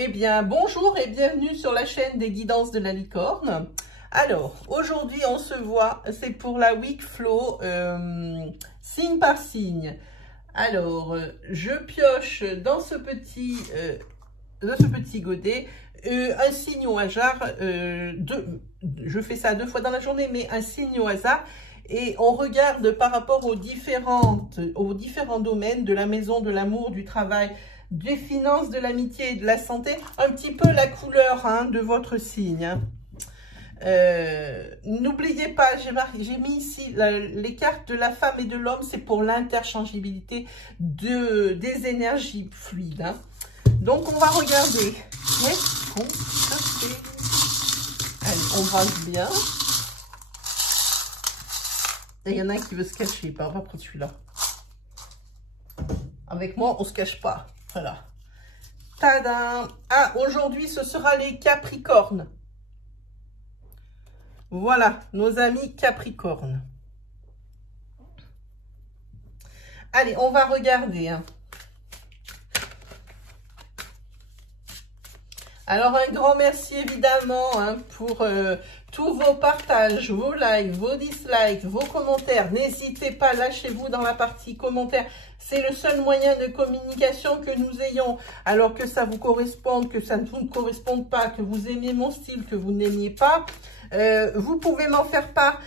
Eh bien, bonjour et bienvenue sur la chaîne des guidances de la licorne. Alors, aujourd'hui, on se voit, c'est pour la Week Flow, signe par signe. Alors, je pioche dans ce petit godet un signe au hasard. Je fais ça 2 fois dans la journée, mais un signe au hasard. Et on regarde par rapport aux différents domaines de la maison, de l'amour, du travail, des finances, de l'amitié et de la santé, un petit peu la couleur de votre signe. N'oubliez pas, j'ai mis ici les cartes de la femme et de l'homme, c'est pour l'interchangeabilité des énergies fluides. Donc, on va regarder. Qu'est-ce qu'on fait? Allez, on brasse bien. Il y en a un qui veut se cacher. Ben, on va prendre celui-là. Avec moi, on ne se cache pas. Voilà. Tadam! Ah, aujourd'hui, ce sera les Capricornes. Voilà, nos amis Capricornes. Allez, on va regarder. Alors, un grand merci évidemment pour tous vos partages, vos likes, vos dislikes, vos commentaires. N'hésitez pas, lâchez-vous dans la partie commentaires. C'est le seul moyen de communication que nous ayons. Alors que ça vous corresponde, que ça ne vous corresponde pas, que vous aimiez mon style, que vous n'aimiez pas. Vous pouvez m'en faire part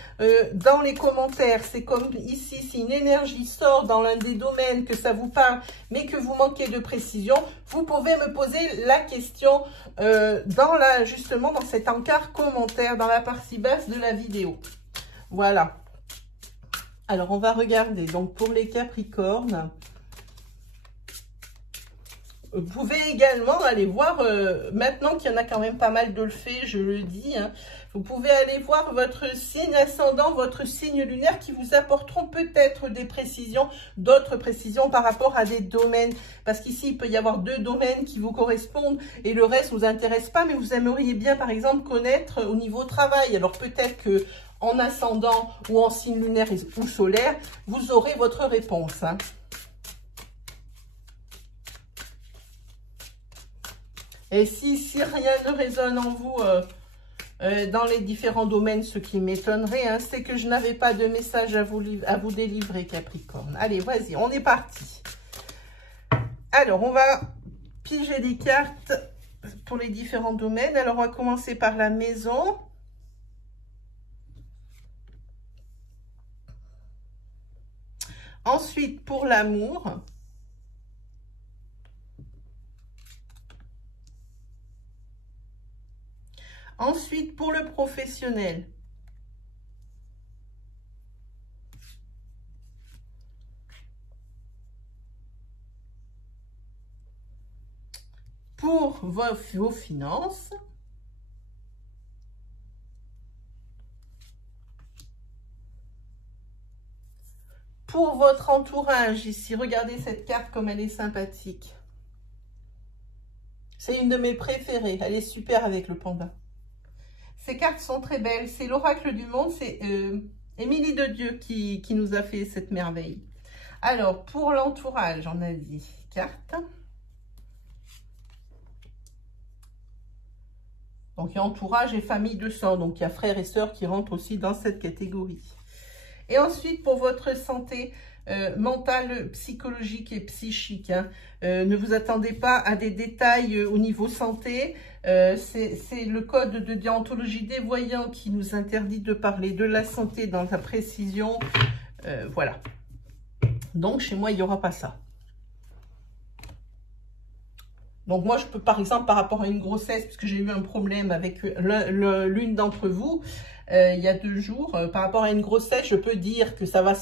dans les commentaires. C'est comme ici, si une énergie sort dans l'un des domaines, que ça vous parle, mais que vous manquez de précision, vous pouvez me poser la question justement dans cet encart commentaire, dans la partie basse de la vidéo. Voilà. Alors, on va regarder. Donc, pour les Capricornes, vous pouvez également aller voir, maintenant qu'il y en a quand même pas mal de le fait, je le dis, vous pouvez aller voir votre signe ascendant, votre signe lunaire qui vous apporteront peut-être des précisions, d'autres précisions par rapport à des domaines. Parce qu'ici, il peut y avoir 2 domaines qui vous correspondent et le reste ne vous intéresse pas, mais vous aimeriez bien, par exemple, connaître au niveau travail. Alors peut-être que en ascendant ou en signe lunaire ou solaire, vous aurez votre réponse. Et si rien ne résonne en vous dans les différents domaines, ce qui m'étonnerait, c'est que je n'avais pas de message à vous délivrer, Capricorne. Allez, vas-y, on est parti. Alors, on va piger des cartes pour les différents domaines. Alors, on va commencer par la maison. Ensuite, pour l'amour. Ensuite, pour le professionnel. Pour vos finances. Pour votre entourage, ici, regardez cette carte comme elle est sympathique. C'est une de mes préférées. Elle est super avec le panda. Ces cartes sont très belles. C'est l'oracle du monde. C'est Émilie de Dieu qui nous a fait cette merveille. Alors, pour l'entourage, on a dit cartes. Donc, il y a entourage et famille de sang. Donc, il y a frères et sœurs qui rentrent aussi dans cette catégorie. Et ensuite, pour votre santé mentale, psychologique et psychique, ne vous attendez pas à des détails au niveau santé. C'est le code de déontologie des voyants qui nous interdit de parler de la santé dans la précision. Voilà. Donc, chez moi, il n'y aura pas ça. Donc, moi, je peux, par exemple, par rapport à une grossesse, puisque j'ai eu un problème avec l'une d'entre vous, il y a 2 jours, par rapport à une grossesse, je peux dire que ça va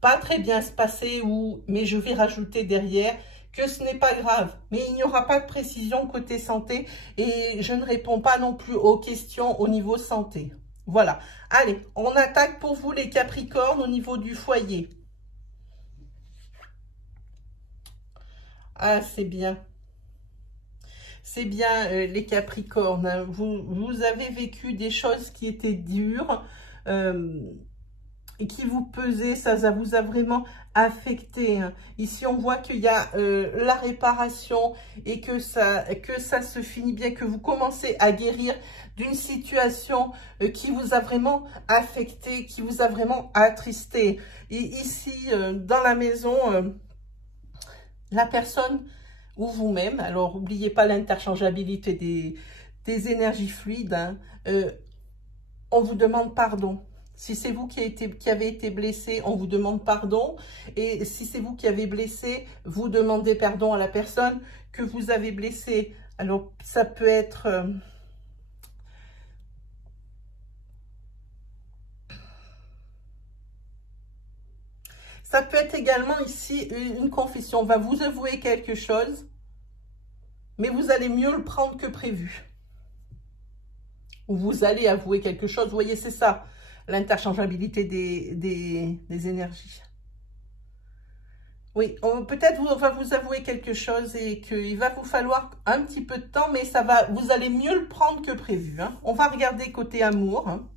pas très bien se passer, mais je vais rajouter derrière que ce n'est pas grave. Mais il n'y aura pas de précision côté santé et je ne réponds pas non plus aux questions au niveau santé. Voilà. Allez, on attaque pour vous les Capricornes au niveau du foyer. Ah, c'est bien. C'est bien, les Capricornes. Vous avez vécu des choses qui étaient dures. et qui vous pesait, ça vous a vraiment affecté. Hein. Ici, on voit qu'il y a la réparation et que ça se finit bien, que vous commencez à guérir d'une situation qui vous a vraiment affecté, qui vous a vraiment attristé. Et ici, dans la maison, la personne ou vous-même, alors n'oubliez pas l'interchangeabilité des énergies fluides, hein, on vous demande pardon. Si c'est vous qui avez été blessé, on vous demande pardon. Et si c'est vous qui avez blessé, vous demandez pardon à la personne que vous avez blessée. Alors, ça peut être... ça peut être également ici une confession. On va vous avouer quelque chose, mais vous allez mieux le prendre que prévu. Ou vous allez avouer quelque chose. Vous voyez, c'est ça. L'interchangeabilité des énergies. Oui, peut-être on va vous avouer quelque chose et qu'il va vous falloir un petit peu de temps, mais vous allez mieux le prendre que prévu. Hein. On va regarder côté amour. Hein.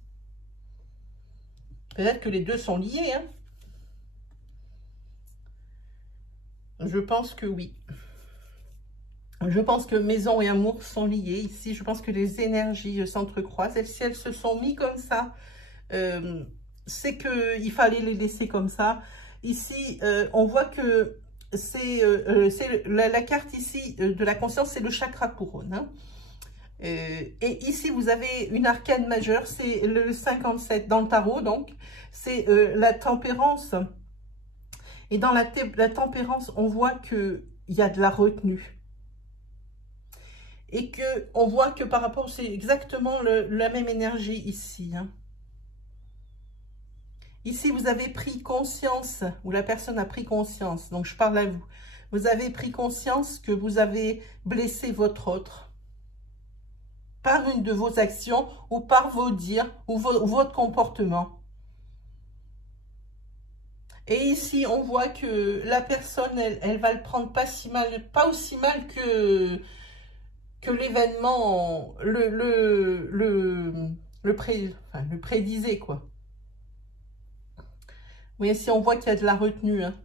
Peut-être que les deux sont liés. Hein. Je pense que oui. Je pense que maison et amour sont liés. Ici, je pense que les énergies s'entrecroisent. Et si elles se sont mises comme ça, c'est qu'il fallait les laisser comme ça. Ici, on voit que c'est la carte ici de la conscience, c'est le chakra couronne. Hein. Et ici, vous avez une arcane majeure, c'est le 57 dans le tarot, donc c'est la tempérance. Et dans la tempérance, on voit qu'il y a de la retenue. Et qu'on voit que par rapport, c'est exactement la même énergie ici. Hein. Ici, vous avez pris conscience, ou la personne a pris conscience, donc je parle à vous. Vous avez pris conscience que vous avez blessé votre autre par une de vos actions ou par vos dires ou votre comportement. Et ici, on voit que la personne, elle va le prendre pas si mal, pas aussi mal que l'événement le prédisait, quoi. Oui, ici, on voit qu'il y a de la retenue. Hein.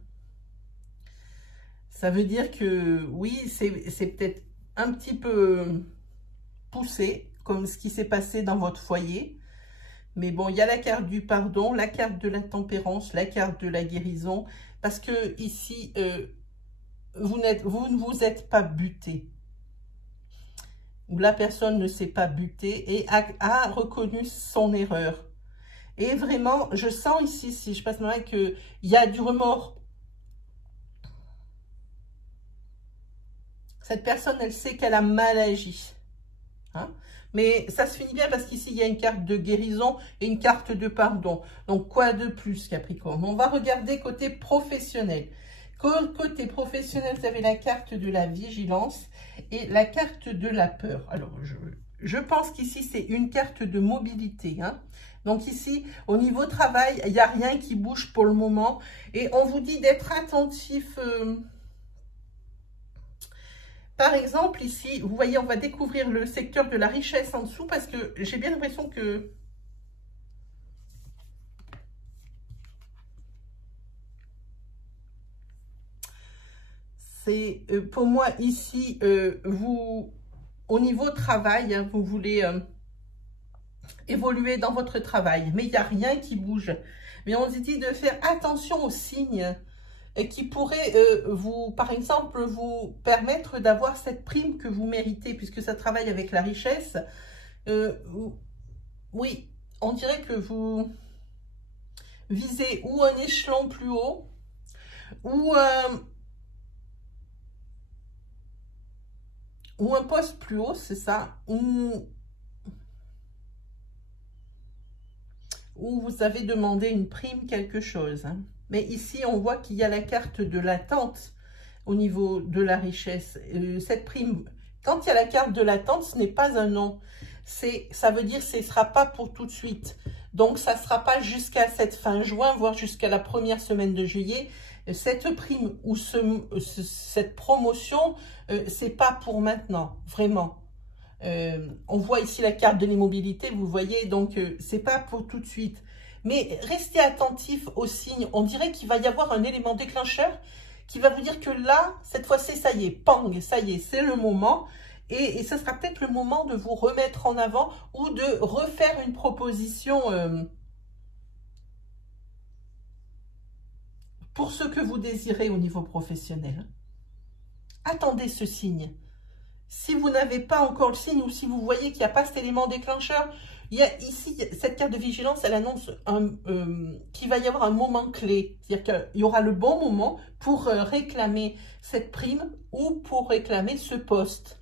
Ça veut dire que, oui, c'est peut-être un petit peu poussé, comme ce qui s'est passé dans votre foyer. Mais bon, il y a la carte du pardon, la carte de la tempérance, la carte de la guérison. Parce que ici, vous ne vous êtes pas buté. Ou la personne ne s'est pas butée et a reconnu son erreur. Et vraiment, je sens ici, si je passe ma main, qu'il y a du remords. Cette personne, elle sait qu'elle a mal agi. Hein? Mais ça se finit bien parce qu'ici, il y a une carte de guérison et une carte de pardon. Donc, quoi de plus, Capricorne? On va regarder côté professionnel. Côté professionnel, vous avez la carte de la vigilance et la carte de la peur. Alors, je pense qu'ici, c'est une carte de mobilité. Hein? Donc ici, au niveau travail, il n'y a rien qui bouge pour le moment. Et on vous dit d'être attentif. Par exemple, ici, vous voyez, on va découvrir le secteur de la richesse en dessous parce que j'ai bien l'impression que... c'est pour moi ici, vous, au niveau travail, hein, vous voulez... évoluer dans votre travail, mais il n'y a rien qui bouge. Mais on se dit de faire attention aux signes qui pourraient par exemple, vous permettre d'avoir cette prime que vous méritez, puisque ça travaille avec la richesse. Oui, on dirait que vous visez ou un échelon plus haut, ou un poste plus haut, c'est ça, où vous avez demandé une prime, quelque chose. Hein. Mais ici, on voit qu'il y a la carte de l'attente au niveau de la richesse. Cette prime, quand il y a la carte de l'attente, ce n'est pas un non. Ça veut dire que ce ne sera pas pour tout de suite. Donc, ça ne sera pas jusqu'à cette fin juin, voire jusqu'à la première semaine de juillet. Cette prime ou cette promotion, ce n'est pas pour maintenant, vraiment. On voit ici la carte de l'immobilité, vous voyez, donc c'est pas pour tout de suite. Mais restez attentif aux signes. On dirait qu'il va y avoir un élément déclencheur qui va vous dire que là, cette fois-ci, ça y est, pang, ça y est, c'est le moment. Et ce sera peut-être le moment de vous remettre en avant ou de refaire une proposition pour ce que vous désirez au niveau professionnel. Attendez ce signe. Si vous n'avez pas encore le signe ou si vous voyez qu'il n'y a pas cet élément déclencheur, il y a ici, cette carte de vigilance, elle annonce qu'il va y avoir un moment clé. C'est-à-dire qu'il y aura le bon moment pour réclamer cette prime ou pour réclamer ce poste.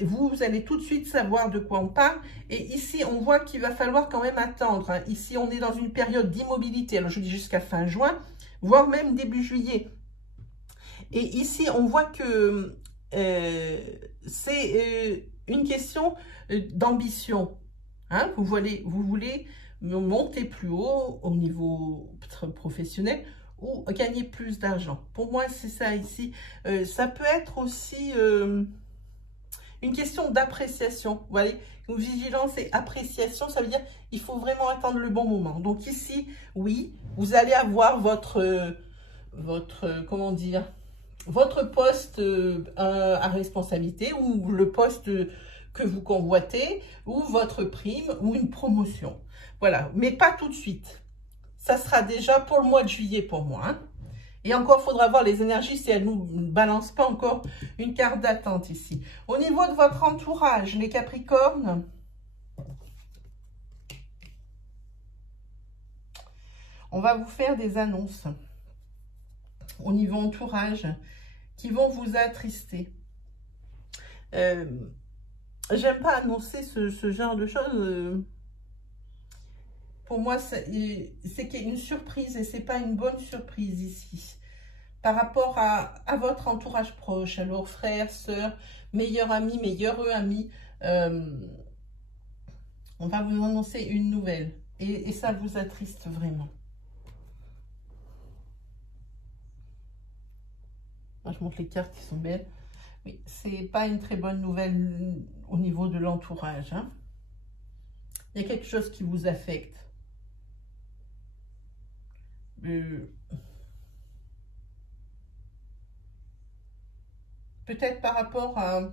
Vous allez tout de suite savoir de quoi on parle. Et ici, on voit qu'il va falloir quand même attendre. Hein. Ici, on est dans une période d'immobilité. Alors, je dis jusqu'à fin juin, voire même début juillet. Et ici, on voit que c'est une question d'ambition. Hein, vous voulez monter plus haut au niveau professionnel ou gagner plus d'argent. Pour moi, c'est ça ici. Ça peut être aussi une question d'appréciation. Vous voyez, vigilance et appréciation, ça veut dire il faut vraiment attendre le bon moment. Donc ici, oui, vous allez avoir votre comment dire, votre poste à responsabilité ou le poste que vous convoitez, ou votre prime, ou une promotion. Voilà, mais pas tout de suite. Ça sera déjà pour le mois de juillet pour moi. Hein. Et encore, il faudra voir les énergies si elles ne nous balancent pas encore une carte d'attente ici. Au niveau de votre entourage, les Capricornes, on va vous faire des annonces au niveau entourage qui vont vous attrister. J'aime pas annoncer ce genre de choses. Pour moi, c'est une surprise et c'est pas une bonne surprise ici. Par rapport à votre entourage proche, alors frères, sœurs, meilleurs amis, meilleurs amis, on va vous annoncer une nouvelle et ça vous attriste vraiment. Moi, je montre les cartes qui sont belles. Oui, c'est pas une très bonne nouvelle au niveau de l'entourage. Hein. Il y a quelque chose qui vous affecte. Peut-être par rapport à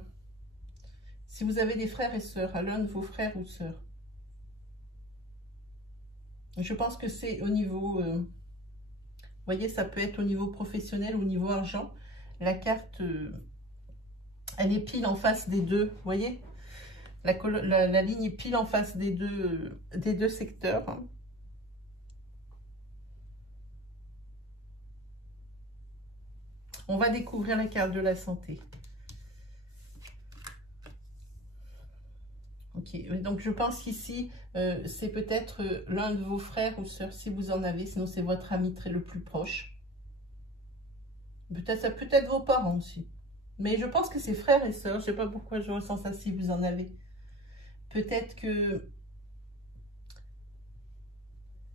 si vous avez des frères et sœurs, à l'un de vos frères ou sœurs. Je pense que c'est au niveau, vous voyez, ça peut être au niveau professionnel, au niveau argent. La carte, elle est pile en face des deux, vous voyez, la ligne est pile en face des deux secteurs. Hein. On va découvrir la carte de la santé. Ok, donc je pense qu'ici, c'est peut-être l'un de vos frères ou sœurs, si vous en avez, sinon c'est votre ami le plus proche. Peut-être ça peut être vos parents aussi. Mais je pense que c'est frères et sœurs. Je ne sais pas pourquoi je ressens ça si vous en avez. Peut-être que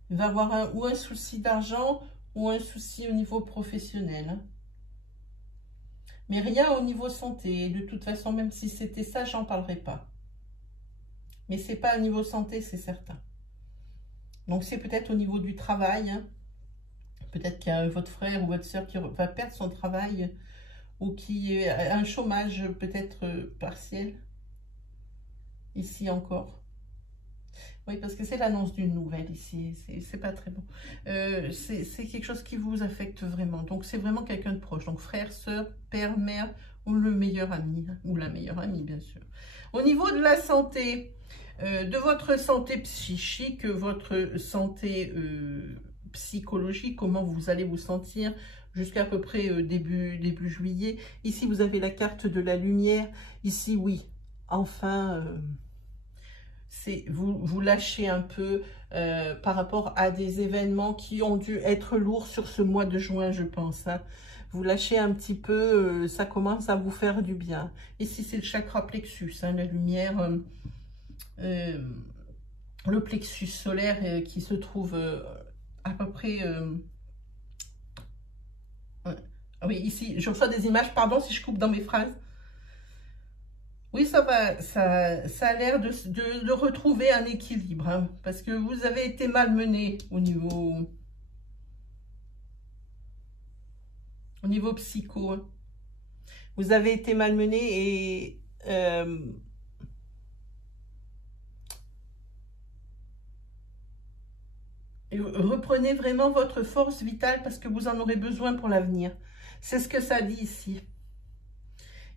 il va y avoir ou un souci d'argent ou un souci au niveau professionnel. Hein. Mais rien au niveau santé. De toute façon, même si c'était ça, j'en parlerai pas. Mais c'est pas au niveau santé, c'est certain. Donc c'est peut-être au niveau du travail. Hein. Peut-être qu'il y a votre frère ou votre soeur qui va perdre son travail ou qui a un chômage peut-être partiel. Ici encore. Oui, parce que c'est l'annonce d'une nouvelle ici. C'est pas très bon. C'est quelque chose qui vous affecte vraiment. Donc, c'est vraiment quelqu'un de proche. Donc, frère, soeur, père, mère ou le meilleur ami. Ou la meilleure amie, bien sûr. Au niveau de la santé, de votre santé psychique, votre santé psychologique, comment vous allez vous sentir jusqu'à peu près début juillet. Ici, vous avez la carte de la lumière. Ici, oui, enfin, vous lâchez un peu par rapport à des événements qui ont dû être lourds sur ce mois de juin, je pense. Hein. Vous lâchez un petit peu, ça commence à vous faire du bien. Ici, c'est le chakra plexus, hein, la lumière, le plexus solaire qui se trouve à peu près... oui, ici, je reçois des images, pardon si je coupe dans mes phrases. Oui, ça va, ça a l'air de retrouver un équilibre, hein, parce que vous avez été malmené au niveau psycho. Hein. Vous avez été malmené et reprenez vraiment votre force vitale parce que vous en aurez besoin pour l'avenir. C'est ce que ça dit ici.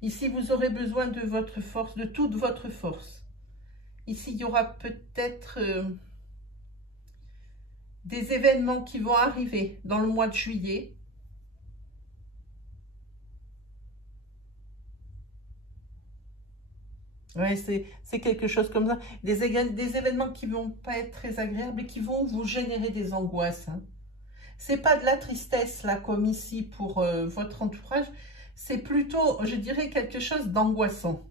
Ici, vous aurez besoin de votre force, de toute votre force. Ici, il y aura peut-être des événements qui vont arriver dans le mois de juillet. Ouais, c'est quelque chose comme ça. Des événements qui vont pas être très agréables et qui vont vous générer des angoisses. Hein. C'est pas de la tristesse, là, comme ici pour votre entourage. C'est plutôt, je dirais, quelque chose d'angoissant.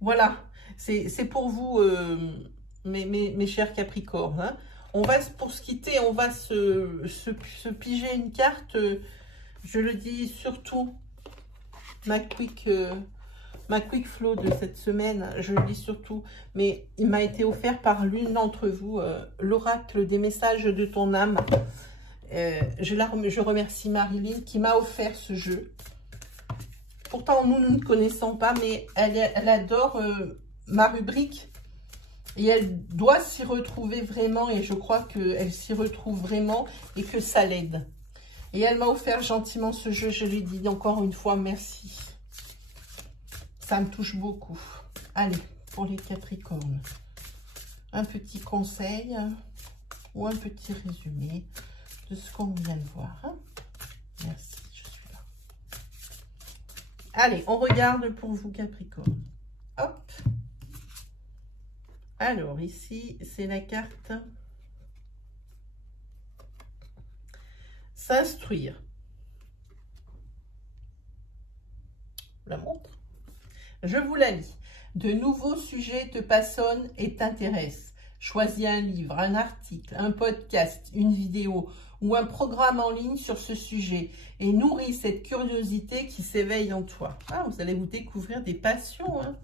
Voilà, c'est pour vous, mes chers Capricornes. Hein. On va, pour se quitter, on va se piger une carte. Je le dis surtout, ma quick flow de cette semaine, je le dis surtout, mais il m'a été offert par l'une d'entre vous, l'oracle des messages de ton âme. Je remercie Marilyn qui m'a offert ce jeu. Pourtant, nous ne connaissons pas, mais elle adore ma rubrique. Et elle doit s'y retrouver vraiment. Et je crois qu'elle s'y retrouve vraiment et que ça l'aide. Et elle m'a offert gentiment ce jeu. Je lui dis encore une fois merci. Ça me touche beaucoup. Allez, pour les Capricornes. Un petit conseil ou un petit résumé de ce qu'on vient de voir. Hein. Merci, je suis là. Allez, on regarde pour vous, Capricorne. Hop. Alors, ici, c'est la carte s'instruire. La montre. Je vous la lis. De nouveaux sujets te passionnent et t'intéressent. Choisis un livre, un article, un podcast, une vidéo ou un programme en ligne sur ce sujet et nourris cette curiosité qui s'éveille en toi. Ah, vous allez vous découvrir des passions hein,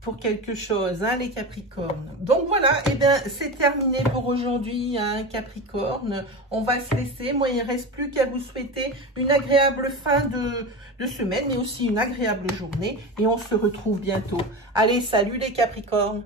pour quelque chose, hein, les Capricornes. Donc voilà, eh bien, c'est terminé pour aujourd'hui, hein, Capricorne. On va se laisser. Moi, il ne reste plus qu'à vous souhaiter une agréable fin de semaine, mais aussi une agréable journée. Et on se retrouve bientôt. Allez, salut les Capricornes!